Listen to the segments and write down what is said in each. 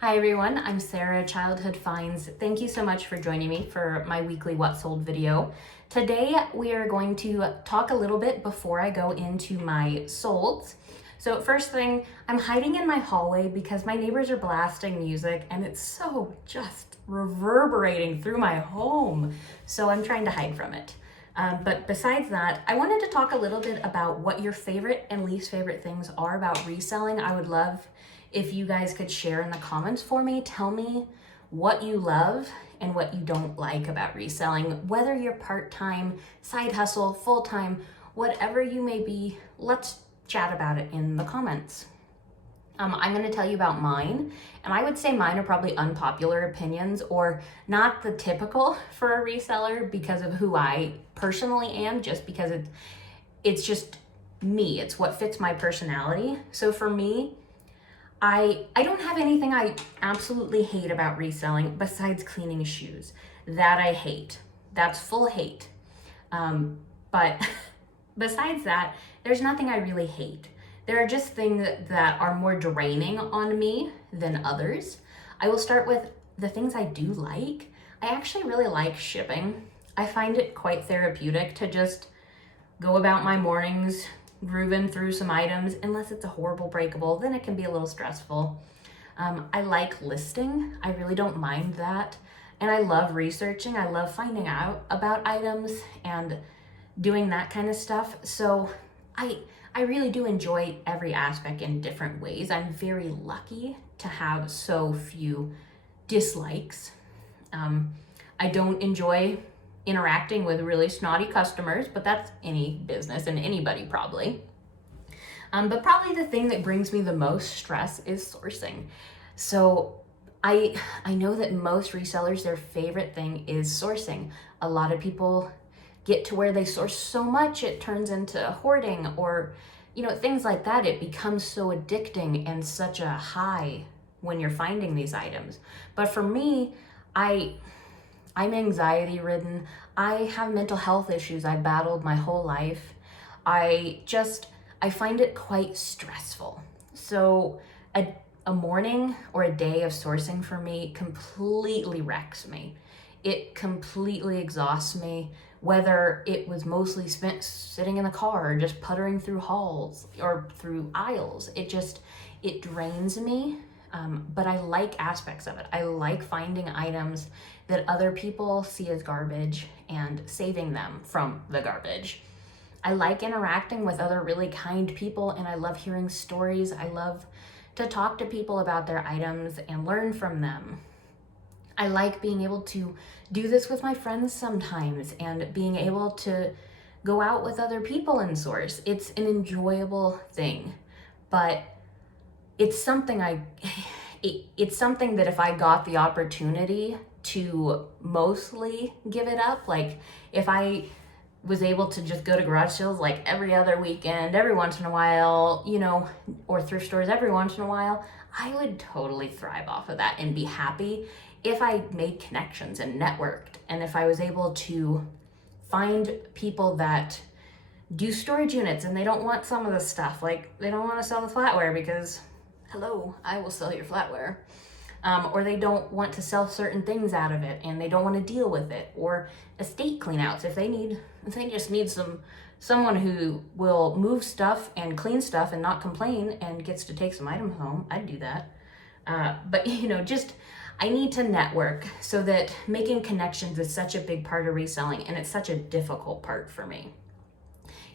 Hi everyone, I'm Sarah, Childhood Finds. Thank you so much for joining me for my weekly What Sold video. Today we are going to talk a little bit before I go into my solds. So first thing, I'm hiding in my hallway because my neighbors are blasting music and it's so just reverberating through my home. So I'm trying to hide from it. But besides that, I wanted to talk a little bit about what your favorite and least favorite things are about reselling. I would love if you guys could share in the comments for me. Tell me what you love and what you don't like about reselling, whether you're part-time, side hustle, full-time, whatever you may be. Let's chat about it in the comments. I'm going to tell you about mine, and I would say mine are probably unpopular opinions or not the typical for a reseller because of who I personally am, just because it's just me. It's what fits my personality. So for me, I don't have anything I absolutely hate about reselling besides cleaning shoes. That I hate. That's full hate. But besides that, there's nothing I really hate. There are just things that are more draining on me than others. I will start with the things I do like. I actually really like shipping. I find it quite therapeutic to just go about my mornings grooving through some items. Unless it's a horrible breakable, then it can be a little stressful. I like listing. I really don't mind that. And I love researching. I love finding out about items and doing that kind of stuff. So I really do enjoy every aspect in different ways. I'm very lucky to have so few dislikes. I don't enjoy interacting with really snotty customers, but that's any business and anybody probably. But probably the thing that brings me the most stress is sourcing. So I know that most resellers, their favorite thing is sourcing. A lot of people get to where they source so much it turns into hoarding or things like that. It becomes so addicting and such a high when you're finding these items. But for me, I'm anxiety ridden. I have mental health issues I battled my whole life. I find it quite stressful. So a morning or a day of sourcing for me completely wrecks me. It completely exhausts me, whether it was mostly spent sitting in the car or just puttering through halls or through aisles. It drains me. But I like aspects of it. I like finding items that other people see as garbage and saving them from the garbage. I like interacting with other really kind people, and I love hearing stories. I love to talk to people about their items and learn from them. I like being able to do this with my friends sometimes and being able to go out with other people and source. It's an enjoyable thing, but it's something it's something that if I got the opportunity to mostly give it up, like if I was able to just go to garage sales like every other weekend, every once in a while, or thrift stores every once in a while, I would totally thrive off of that and be happy if I made connections and networked, and if I was able to find people that do storage units and they don't want some of the stuff, like they don't want to sell the flatware because hello, I will sell your flatware. Or they don't want to sell certain things out of it and they don't want to deal with it. Or estate cleanouts, if they just need someone who will move stuff and clean stuff and not complain and gets to take some items home, I'd do that. But I need to network, so that making connections is such a big part of reselling, and it's such a difficult part for me.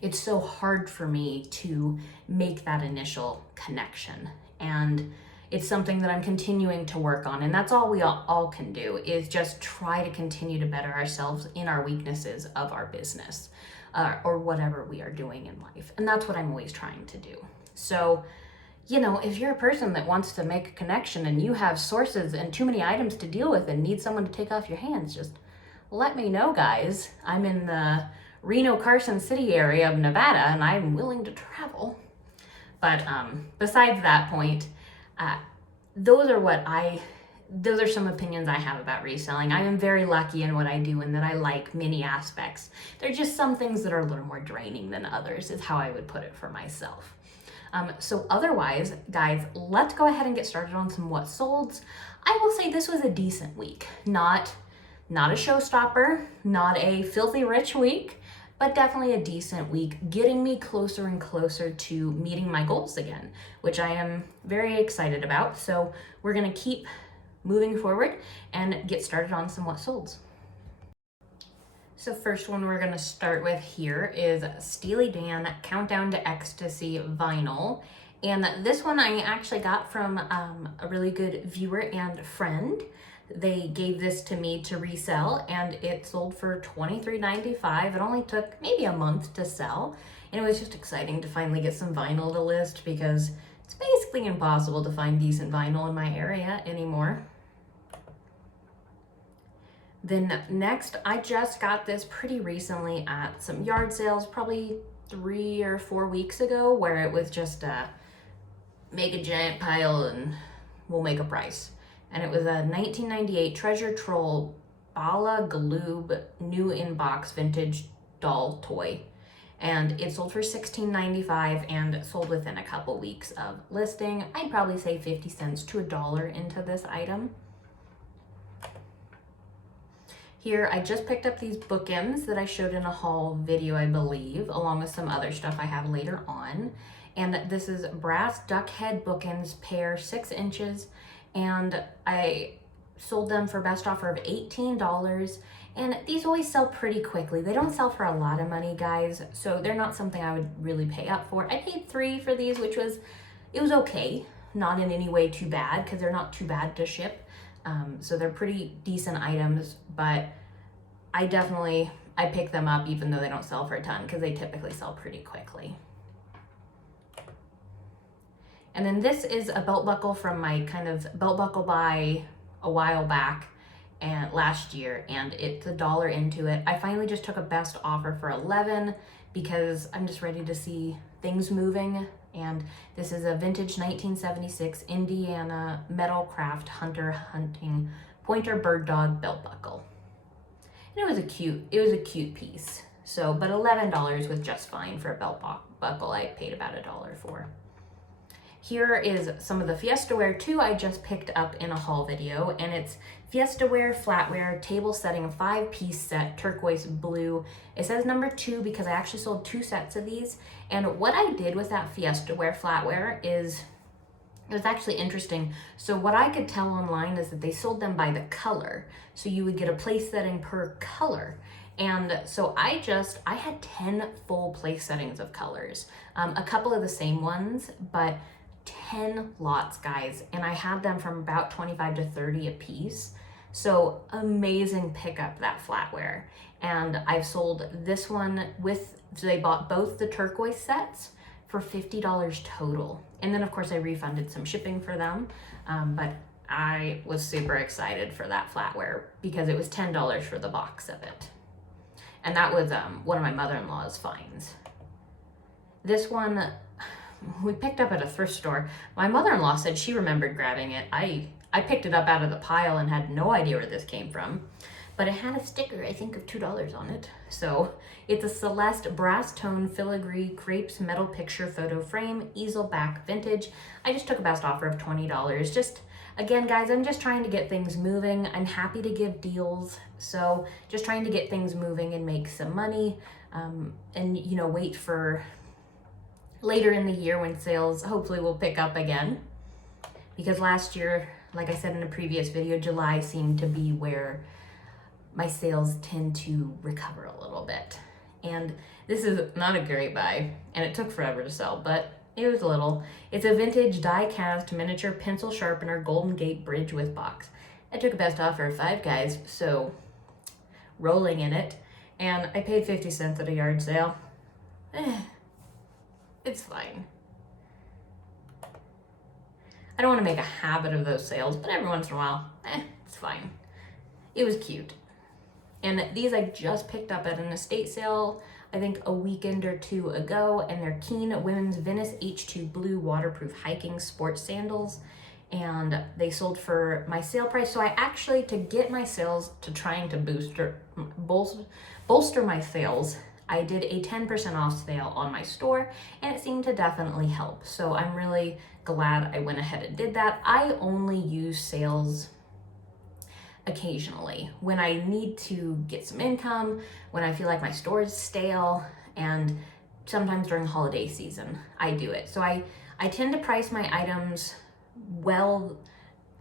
It's so hard for me to make that initial connection, and it's something that I'm continuing to work on, and that's all we all can do, is just try to continue to better ourselves in our weaknesses of our business, or whatever we are doing in life. And that's what I'm always trying to do. So if you're a person that wants to make a connection and you have sources and too many items to deal with and need someone to take off your hands, just let me know, guys. I'm in the Reno, Carson City area of Nevada, and I'm willing to travel. But besides that point, those are some opinions I have about reselling. I am very lucky in what I do, and that I like many aspects. There are just some things that are a little more draining than others, is how I would put it for myself. So otherwise, guys, let's go ahead and get started on some what solds. I will say this was a decent week. Not a showstopper, not a filthy rich week, but definitely a decent week, getting me closer and closer to meeting my goals again, which I am very excited about. So we're gonna keep moving forward and get started on some what solds. So first one we're gonna start with here is Steely Dan Countdown to Ecstasy vinyl. And this one I actually got from a really good viewer and friend. They gave this to me to resell and it sold for $23.95. It only took maybe a month to sell. And it was just exciting to finally get some vinyl to list because it's basically impossible to find decent vinyl in my area anymore. Then next, I just got this pretty recently at some yard sales, probably 3 or 4 weeks ago, where it was just make a giant pile and we'll make a price. And it was a 1998 Treasure Troll Bala Galoob new in-box vintage doll toy. And it sold for $16.95 and sold within a couple weeks of listing. I'd probably say 50 cents to $1 into this item. Here, I just picked up these bookends that I showed in a haul video, I believe, along with some other stuff I have later on. And this is brass duck head bookends, pair 6 inches. And I sold them for best offer of $18. And these always sell pretty quickly. They don't sell for a lot of money, guys. So they're not something I would really pay up for. I paid $3 for these, which was, it was okay. Not in any way too bad, because they're not too bad to ship. So they're pretty decent items, but I pick them up even though they don't sell for a ton because they typically sell pretty quickly. And then this is a belt buckle from my kind of belt buckle buy a while back and last year, and it's $1 into it. I finally just took a best offer for $11 because I'm just ready to see things moving. And this is a vintage 1976 Indiana Metalcraft Hunter Hunting Pointer Bird Dog belt buckle. And it was a cute piece. So, but $11 was just fine for a belt buckle I paid about $1 for. Here is some of the Fiesta Wear 2 I just picked up in a haul video, and it's Fiesta Wear Flatware Table Setting 5-piece set, turquoise blue. It says number 2 because I actually sold 2 sets of these. And what I did with that Fiesta Wear Flatware is, it was actually interesting. So what I could tell online is that they sold them by the color. So you would get a place setting per color. And so I had 10 full place settings of colors. A couple of the same ones, but 10 lots, guys. And I had them from about 25 to 30 a piece. So amazing pickup, that flatware. And I've sold this one so they bought both the turquoise sets for $50 total. And then of course I refunded some shipping for them. But I was super excited for that flatware because it was $10 for the box of it. And that was one of my mother-in-law's finds. This one we picked up at a thrift store. My mother-in-law said she remembered grabbing it. I picked it up out of the pile and had no idea where this came from, but it had a sticker, I think, of $2 on it. So it's a Celeste brass tone filigree crepes metal picture photo frame, easel back vintage. I just took a best offer of $20. Just, again, guys, I'm just trying to get things moving. I'm happy to give deals. So just trying to get things moving and make some money, and, you know, wait for later in the year when sales hopefully will pick up again. Because last year, like I said in a previous video, July seemed to be where my sales tend to recover a little bit. And this is not a great buy, and it took forever to sell, but it was little. It's a vintage die-cast miniature pencil sharpener Golden Gate bridge with box. I took a best offer of $5, guys, so rolling in it. And I paid 50 cents at a yard sale. It's fine. I don't want to make a habit of those sales, but every once in a while, it's fine. It was cute. And these I just picked up at an estate sale, I think a weekend or 2 ago, and they're Keen Women's Venice H2 Blue Waterproof Hiking Sports Sandals. And they sold for my sale price. So I actually, to get my sales to trying to bolster my sales, I did a 10% off sale on my store, and it seemed to definitely help. So I'm really glad I went ahead and did that. I only use sales occasionally when I need to get some income, when I feel like my store is stale, and sometimes during holiday season I do it. So I tend to price my items well,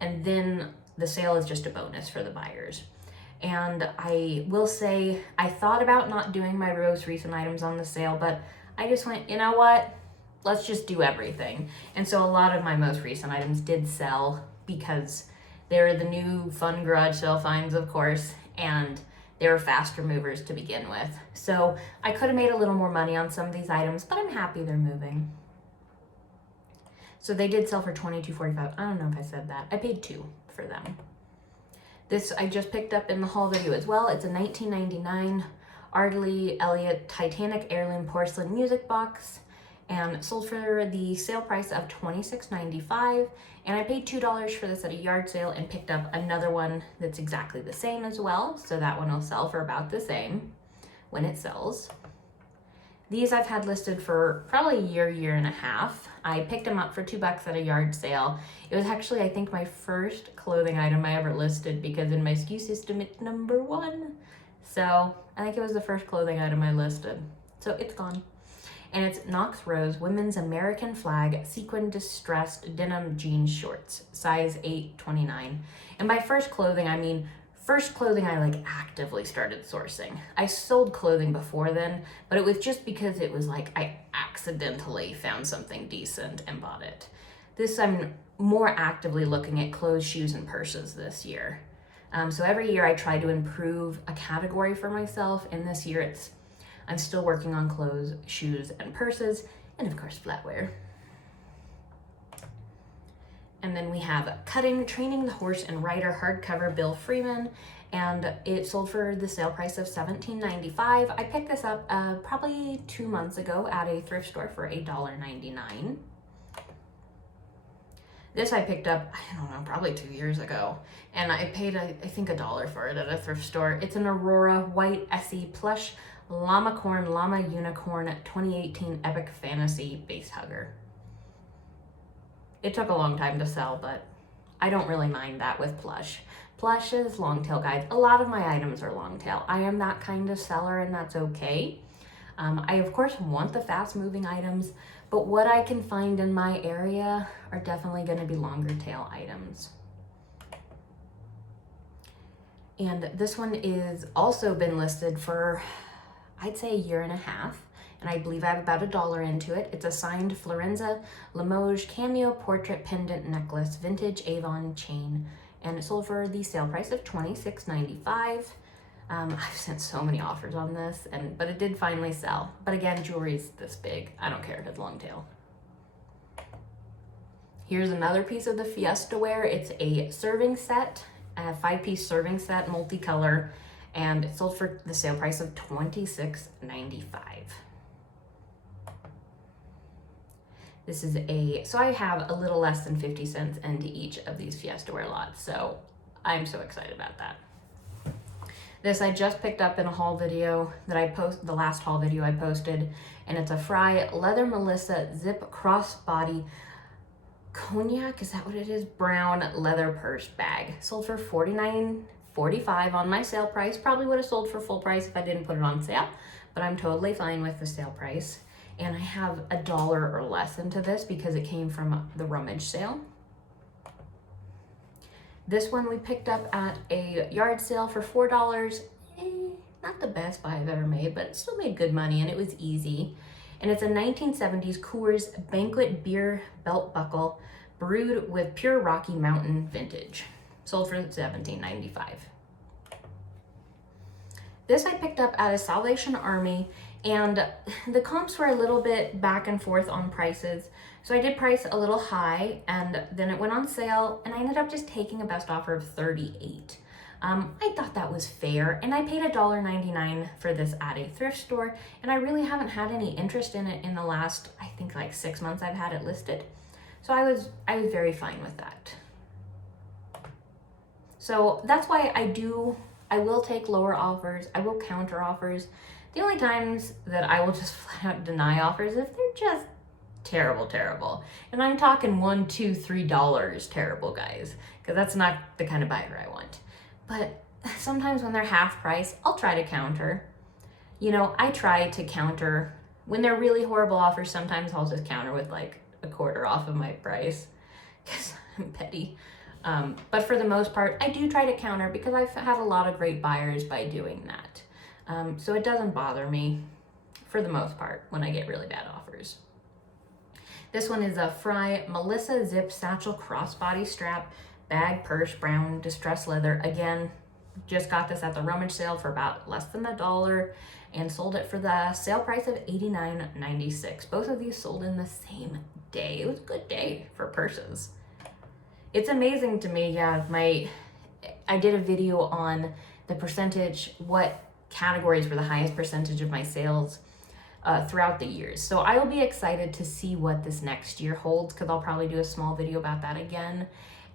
and then the sale is just a bonus for the buyers. And I will say, I thought about not doing my most recent items on the sale, but I just went, you know what? Let's just do everything. And so a lot of my most recent items did sell because they're the new fun garage sale finds, of course, and they were faster movers to begin with. So I could have made a little more money on some of these items, but I'm happy they're moving. So they did sell for $22.45. I don't know if I said that. I paid $2 for them. This I just picked up in the haul video as well. It's a 1999 Ardley Elliott Titanic Heirloom Porcelain Music Box, and sold for the sale price of $26.95. And I paid $2 for this at a yard sale and picked up another one that's exactly the same as well. So that one will sell for about the same when it sells. These I've had listed for probably a year and a half. I picked them up for $2 at a yard sale. It was actually, I think, my first clothing item I ever listed, because in my SKU system it's number 1. So I think it was the first clothing item I listed. So it's gone. And it's Knox Rose Women's American Flag Sequin Distressed Denim Jeans Shorts, size 8/29. And by first clothing, I mean first clothing I like actively started sourcing. I sold clothing before then, but it was just because it was like I accidentally found something decent and bought it. This, I'm more actively looking at clothes, shoes, and purses this year. So every year I try to improve a category for myself, and this year I'm still working on clothes, shoes, and purses, and of course flatware. And then we have Cutting, Training the Horse and Rider hardcover Bill Freeman, and it sold for the sale price of $17.95. I picked this up probably 2 months ago at a thrift store for $1.99. This I picked up, I don't know, probably 2 years ago, and I paid, I think, $1 for it at a thrift store. It's an Aurora White SE Plush Llama Corn Llama Unicorn 2018 Epic Fantasy Base Hugger. It took a long time to sell, but I don't really mind that with plush. Plush is long tail, guys. A lot of my items are long tail. I am that kind of seller, and that's okay. I, of course, want the fast moving items, but what I can find in my area are definitely going to be longer tail items. And this one is also been listed for, I'd say, a year and a half. And I believe I have about $1 into it. It's a signed Florenza Limoges Cameo Portrait Pendant Necklace Vintage Avon Chain, and it sold for the sale price of $26.95. I've sent so many offers on this, but it did finally sell. But again, jewelry's this big. I don't care if it's long tail. Here's another piece of the Fiesta ware. It's a serving set, a 5-piece serving set, multicolor, and it sold for the sale price of $26.95. This is so I have a little less than 50 cents into each of these Fiesta ware lots, so I'm so excited about that. This I just picked up in a haul video that the last haul video I posted, and it's a Fry Leather Melissa Zip Crossbody Cognac, is that what it is? Brown leather purse bag. Sold for $49.45 on my sale price. Probably would have sold for full price if I didn't put it on sale, but I'm totally fine with the sale price. And I have $1 or less into this because it came from the rummage sale. This one we picked up at a yard sale for $4. Not the best buy I've ever made, but it still made good money, and it was easy. And it's a 1970s Coors Banquet Beer Belt Buckle brewed with pure Rocky Mountain vintage. Sold for $17.95. This I picked up at a Salvation Army, and the comps were a little bit back and forth on prices. So I did price a little high, and then it went on sale, and I ended up just taking a best offer of $38. I thought that was fair, and I paid $1.99 for this at a thrift store, and I really haven't had any interest in it in the last, I think, like 6 months I've had it listed. So I was very fine with that. So that's why I will take lower offers, I will counter offers, The only times that I will just flat out deny offers if they're just terrible. And I'm talking $1, $2, $3 terrible, guys, because that's not the kind of buyer I want. But sometimes when they're half price, I'll try to counter. You know, I try to counter when they're really horrible offers. Sometimes I'll just counter with like a quarter off of my price because I'm petty. But for the most part, I do try to counter because I've had a lot of great buyers by doing that. So it doesn't bother me for the most part when I get really bad offers. This one is a Fry Melissa Zip Satchel Crossbody Strap Bag Purse Brown Distressed Leather. Again, just got this at the rummage sale for about less than $1 and sold it for the sale price of $89.96. Both of these sold in the same day. It was a good day for purses. It's amazing to me, yeah, I did a video on the percentage, what categories were the highest percentage of my sales throughout the years. So I will be excited to see what this next year holds, because I'll probably do a small video about that again.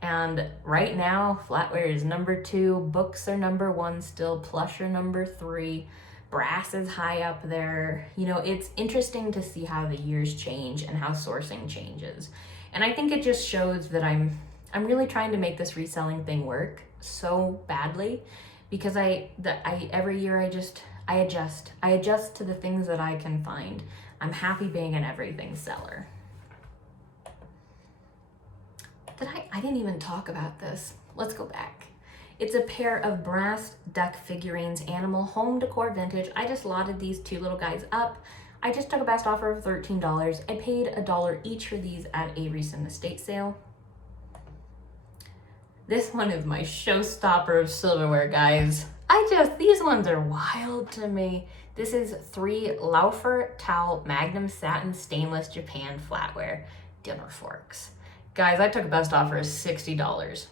And right now, flatware is number 2, books are number 1 still, plush are number 3, brass is high up there. You know, it's interesting to see how the years change and how sourcing changes. And I think it just shows that I'm really trying to make this reselling thing work so badly, because every year I adjust to the things that I can find. I'm happy being an everything seller. I didn't even talk about this. Let's go back. It's a pair of brass duck figurines, animal home decor vintage. I just lotted these 2 little guys up. I just took a best offer of $13. I paid $1 each for these at a recent estate sale. This one is my showstopper of silverware, guys. These ones are wild to me. This is 3 Laufer Towel Magnum Satin Stainless Japan Flatware dinner forks. Guys, I took a best offer of $60.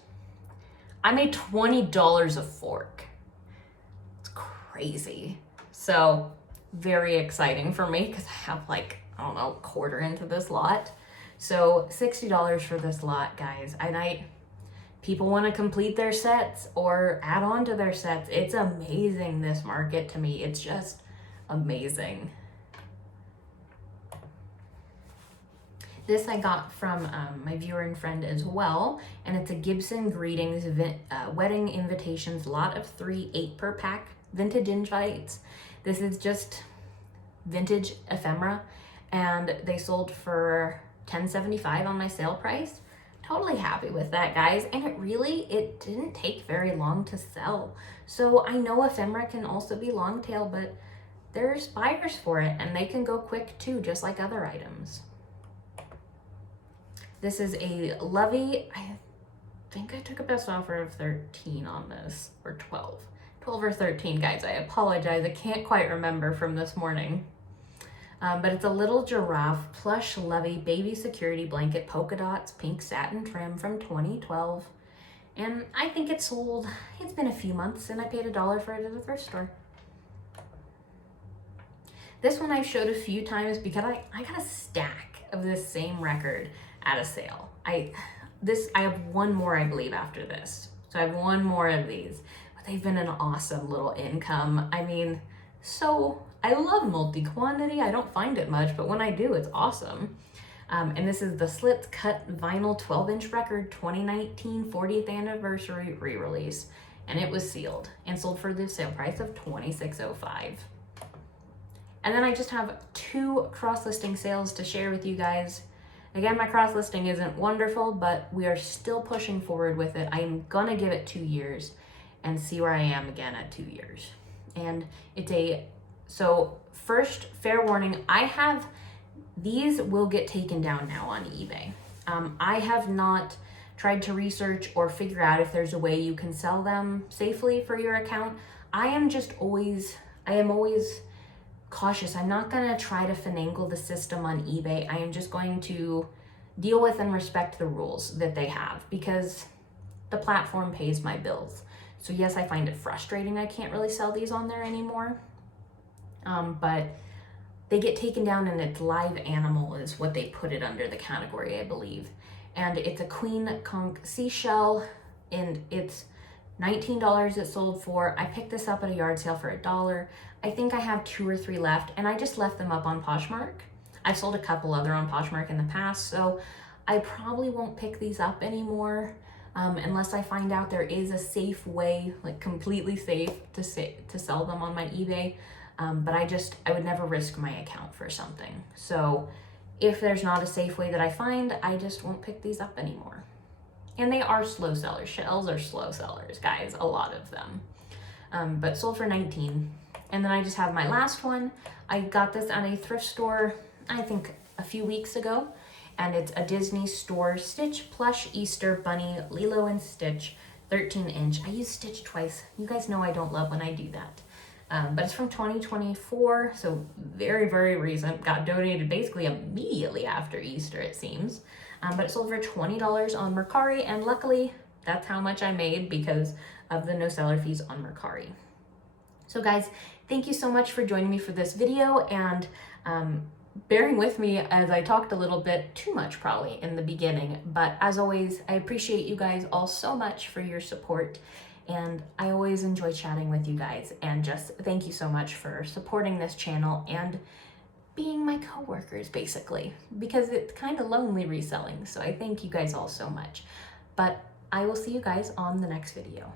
I made $20 a fork. It's crazy. So very exciting for me because I have like, I don't know, quarter into this lot. So $60 for this lot, guys. And people want to complete their sets or add on to their sets. It's amazing, this market, to me. It's just amazing. This I got from my viewer and friend as well, and it's a Gibson Greetings Wedding Invitations lot of 3, 8 per pack, vintage invites. This is just vintage ephemera, and they sold for $10.75 on my sale price. Totally happy with that, guys, and it didn't take very long to sell. So I know ephemera can also be long tail, but there's buyers for it, and they can go quick too, just like other items. This is a Lovey, I think I took a best offer of 13 on this, or 12 or 13, guys. I apologize, I can't quite remember from this morning. But it's a little giraffe plush Lovey baby security blanket, polka dots, pink satin trim from 2012. And I think it sold, it's been a few months, and I paid $1 for it at the thrift store. This one I've showed a few times because I got a stack of this same record at a sale. I have one more, I believe, after this. So I have one more of these, but they've been an awesome little income. I mean, so I love multi-quantity. I don't find it much, but when I do, it's awesome. And this is the Slits Cut Vinyl 12-inch record 2019 40th anniversary re-release. And it was sealed and sold for the sale price of $26.05. And then I just have 2 cross-listing sales to share with you guys. Again, my cross-listing isn't wonderful, but we are still pushing forward with it. I'm gonna give it 2 years and see where I am again at 2 years. And so first, fair warning, these will get taken down now on eBay. I have not tried to research or figure out if there's a way you can sell them safely for your account. I am always cautious. I'm not gonna try to finagle the system on eBay. I am just going to deal with and respect the rules that they have, because the platform pays my bills. So yes, I find it frustrating I can't really sell these on there anymore. But they get taken down, and it's live animal is what they put it under, the category, I believe. And it's a queen conch seashell, and it's $19 it sold for. I picked this up at a yard sale for $1. I think I have 2 or 3 left, and I just left them up on Poshmark. I've sold a couple other on Poshmark in the past, so I probably won't pick these up anymore unless I find out there is a safe way, like completely safe to sell them on my eBay. But I would never risk my account for something. So if there's not a safe way that I find, I just won't pick these up anymore. And they are slow sellers. Shells are slow sellers, guys, a lot of them. But sold for 19. And then I just have my last one. I got this at a thrift store, I think a few weeks ago. And it's a Disney Store Stitch Plush Easter Bunny Lilo and Stitch 13-inch. I use Stitch twice. You guys know I don't love when I do that. But it's from 2024, so very, very recent. Got donated basically immediately after Easter, it seems. But it sold for $20 on Mercari, and luckily that's how much I made because of the no seller fees on Mercari. So guys, thank you so much for joining me for this video, and bearing with me as I talked a little bit too much probably in the beginning. But as always, I appreciate you guys all so much for your support. And I always enjoy chatting with you guys, and just thank you so much for supporting this channel and being my coworkers basically, because it's kind of lonely reselling. So I thank you guys all so much, but I will see you guys on the next video.